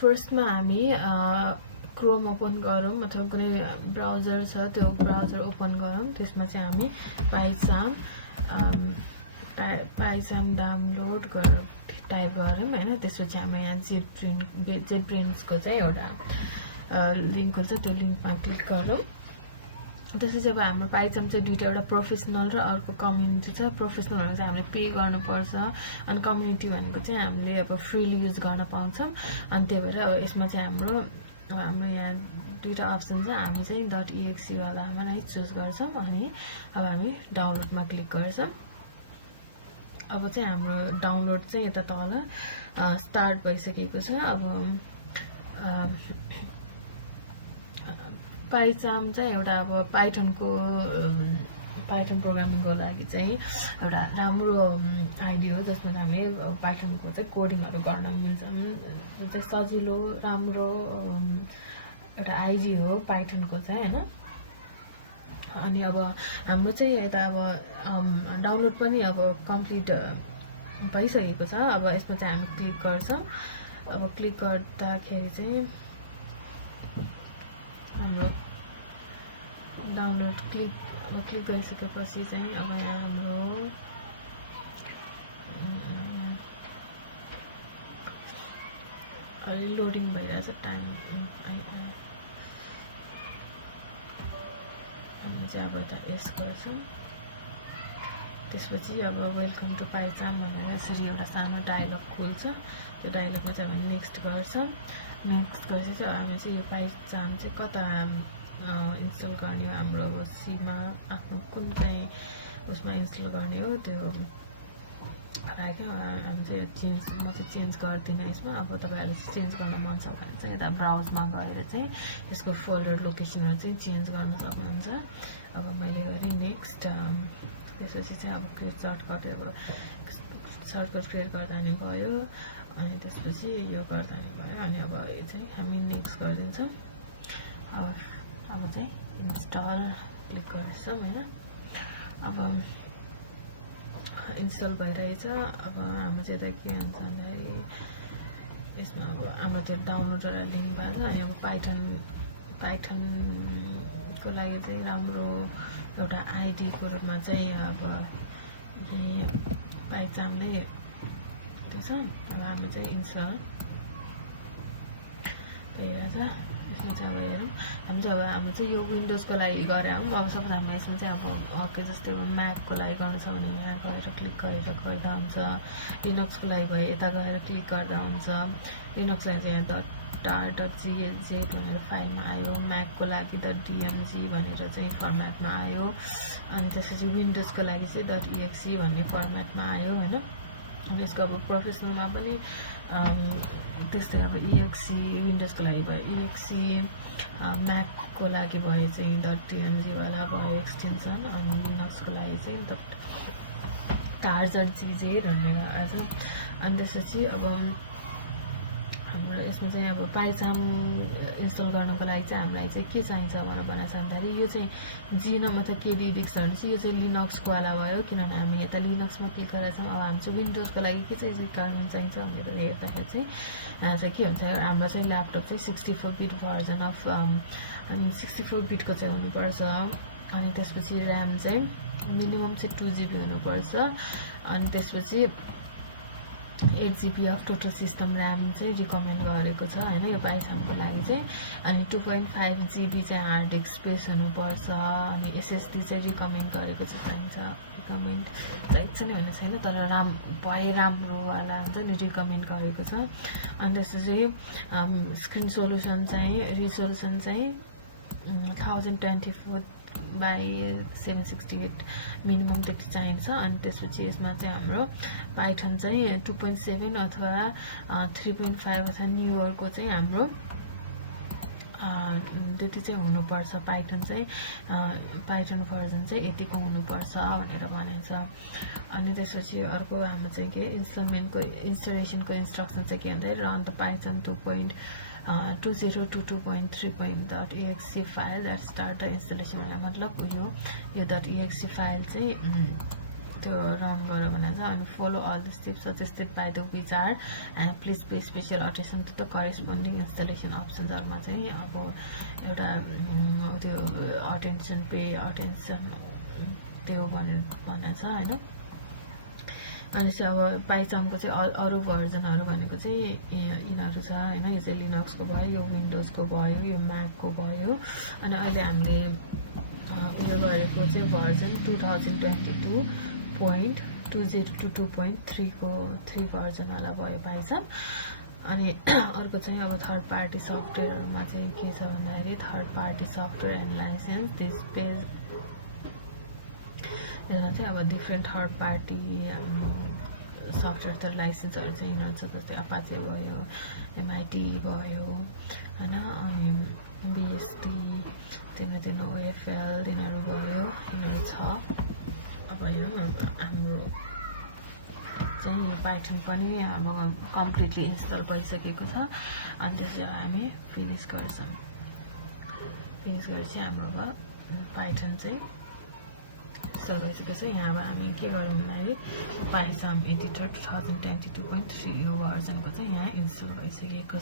फर्स्टमा हामी Chrome open गरौँ अथवा कुनै ब्राउजर छ त्यो ब्राउजर ओपन गरौँ त्यसमा चाहिँ हामी पाइचाम डाउनलोड गरेर टाइप गरौँ हैन त्यसपछि हामी यहाँ जेटब्रेन्सको चाहिँ एउटा लिंक हुन्छ त्यो लिंकमा क्लिक गरौँ त्यसपछि अब हाम्रो पाइचाम चाहिँ दुईटा एउटा प्रोफेसनल र अर्को कम्युनिटी छ प्रोफेसनल भनेको चाहिँ हामीले पे गर्नुपर्छ अनि कम्युनिटी भनेको चाहिँ हामीले अब फ्रीली युज गर्न पाउँछौँ अनि त्यही भएर अब यसमा चाहिँ हाम्रो यहाँ दुईटा अप्सन छ हामी चाहिँ .exe वालामा नै चुज गर्छौँ अनि अब हामी डाउनलोडमा क्लिक गर्छौँ अब चाहिँ हाम्रो डाउनलोड चाहिँ यता तल स्टार्ट भइसकेको छ अब पाइचाम चाहिँ एउटा अब पाइथन प्रोग्रामिङको लागि चाहिँ एउटा राम्रो आइडिया हो जसमा हामीले पाइथनको चाहिँ कोडिङहरू गर्न मिल्छ जुन चाहिँ सजिलो राम्रो एउटा आइडिया हो पाइथनको चाहिँ हैन अनि अब हाम्रो चाहिँ यता अब डाउनलोड पनि अब कम्प्लिट भइसकेको छ अब यसमा चाहिँ हामी क्लिक गर्छौँ अब क्लिक गर्दाखेरि चाहिँ हाम्रो डाउनलोड क्लिक गरिसकेपछि चाहिँ अब यहाँ हाम्रो अलि लोडिङ भइरहेछ टाइम हामी चाहिँ अब यता यस गर्छौँ त्यसपछि अब वेलकम टु पाइचाम भनेर यसरी एउटा सानो डायलग खुल्छ त्यो डायलगमा चाहिँ हामी नेक्स्ट गर्छौँ नेक्स्ट गरेपछि हामी चाहिँ यो पाइचाम चाहिँ कता इन्स्टल गर्ने हो हाम्रो अब सीमा आफ्नो कुन चाहिँ उसमा इन्स्टल गर्ने हो त्यो लाग्यो हामी चाहिँ चेन्ज म चाहिँ चेन्ज गर्दिनँ यसमा अब तपाईँहरूले चेन्ज गर्न मन छ भने चाहिँ यता ब्राउजमा गएर चाहिँ यसको फोल्डर लोकेसनहरू चाहिँ चेन्ज गर्न सक्नुहुन्छ अब मैले गरेँ नेक्स्ट त्यसपछि चाहिँ अब क्रिएट सर्टकट क्रिएट गर्दा नि भयो अनि त्यसपछि यो गर्दा नि भयो अनि अब यो चाहिँ हामी नेक्स्ट गरिदिन्छौँ अब चाहिँ इन्स्टल क्लिक गर्छौँ हैन अब इन्स्टल भइरहेछ अब हाम्रो चाहिँ यता के हुन्छ भन्दाखेरि यसमा अब हाम्रो त्यो डाउनलोड गरेर लिङ्क भएको छ अनि अब पाइथनको लागि चाहिँ राम्रो एउटा आइडीको रूपमा चाहिँ अब यही पाइचाम नै त्यो छ अब हामी चाहिँ इन्स्टल भइरहेछ यसमा चाहिँ अब हेरौँ हामी चाहिँ अब हाम्रो चाहिँ यो विन्डोजको लागि गरे हौँ अब सपोज हामी यसमा चाहिँ अब के जस्तै अब म्याकको लागि गर्नु छ भने यहाँ गएर क्लिक गरेर गर्दा हुन्छ लिनक्सको लागि भयो यता गएर क्लिक गर्दा हुन्छ लिनक्सलाई चाहिँ यहाँ .tar.gz भनेर फाइलमा आयो म्याकको लागि .dmg भनेर चाहिँ फर्मेटमा आयो अनि त्यसपछि विन्डोजको लागि चाहिँ .exe भन्ने फर्मेटमा आयो हैन अनि यसको अब प्रोफेसनलमा पनि त्यस्तै अब exe विन्डोजको लागि भयो exe म्याकको लागि भयो चाहिँ .dmg वाला भयो एक्सटेन्सन अनि लिनक्सको लागि चाहिँ .tar.gz भनेर आएछ अनि त्यसपछि अब हाम्रो यसमा चाहिँ अब पाइचाम इन्स्टल गर्नको लागि चाहिँ हामीलाई चाहिँ के चाहिन्छ भनेर भनेको छ भन्दाखेरि यो चाहिँ जिनम अथवा केडिडिक्स भने चाहिँ यो चाहिँ लिनक्सको वाला भयो किनभने हामी यता लिनक्समा क्लिक गरेका छौँ अब हामी चाहिँ विन्डोजको लागि के चाहिँ रिक्वायरमेन्ट चाहिन्छ भनेर हेर्दाखेरि चाहिँ के हुन्छ हाम्रो चाहिँ ल्यापटप चाहिँ 64 बिट भर्जन अफ अनि 64 बिटको चाहिँ हुनुपर्छ अनि त्यसपछि ऱ्याम चाहिँ मिनिमम चाहिँ 2 GB हुनुपर्छ अनि त्यसपछि 8 GB of total system RAM चाहिँ रिकमेन्ड गरेको छ हैन यो पाइथनको लागि चाहिँ अनि 2.5 GB चाहिँ हार्ड डिस्क स्पेस हुनुपर्छ अनि SSD चाहिँ रिकमेन्ड गरेको चाहिँ चाहिन्छ रिकमेन्ड चाहिन्छ नि भन्ने छैन तर राम्रो वाला हुन्छ नि रिकमेन्ड गरेको छ अनि त्यसपछि स्क्रिन सोल्युसन चाहिँ रिजोल्युसन चाहिँ 1024 by 768 मिनिमम त्यति चाहिन्छ अनि त्यसपछि यसमा चाहिँ हाम्रो पाइथन चाहिँ 2.7 अथवा 3.5 अथवा न्युअरको चाहिँ हाम्रो त्यति चाहिँ हुनुपर्छ पाइथन भर्जन चाहिँ यतिको हुनुपर्छ भनेर भनेको छ अनि त्यसपछि अर्को हाम्रो चाहिँ के इन्स्टलेसनको इन्स्ट्रक्सन चाहिँ के भन्दाखेरि run the Python 2022.3.exe file that start the installation भनेर मतलब यो .exe फाइल चाहिँ त्यो रन गर भनेको छ अनि follow all the steps suggested by the wizard and please pay special attention to the corresponding installation अप्सन्सहरूमा चाहिँ अब एउटा त्यो अटेन्सन त्यो भनेको छ होइन। अनि चाहिँ अब पाइचार्मको चाहिँ अरू भर्जनहरू भनेको चाहिँ यिनीहरू छ होइन। यो चाहिँ लिनक्सको भयो, यो विन्डोजको भयो, यो म्याकको भयो। अनि अहिले हामीले उयो गरेको चाहिँ भर्जन 2022.20 को 3 भर्जनवाला भयो पाइचार्म। अनि अर्को चाहिँ अब थर्ड पार्टी सफ्टवेयरहरूमा चाहिँ के छ भन्दाखेरि third party software and licence this page यसमा चाहिँ अब डिफ्रेन्ट थर्ड पार्टी सफ्टवेयर त लाइसेन्सहरू चाहिँ यिनीहरू छ जस्तै अपाचे भयो, MIT भयो होइन। अनि BSD तिनीहरू OFL तिनीहरू भयो, यिनीहरू छ। अब हेरौँ हाम्रो चाहिँ यो पाइथन पनि अब कम्प्लिटली इन्स्टल भइसकेको छ। अनि त्यसलाई हामी फिनिस गर्छौँ। फिनिस गरेपछि हाम्रो अब पाइथन चाहिँ इन्स्टल भइसकेको छ। यहाँ अब हामी के गरौँ भन्दाखेरि पाइचार्म एडिटर 2022.3 यो भर्जनको चाहिँ यहाँ इन्स्टल भइसकेको छ।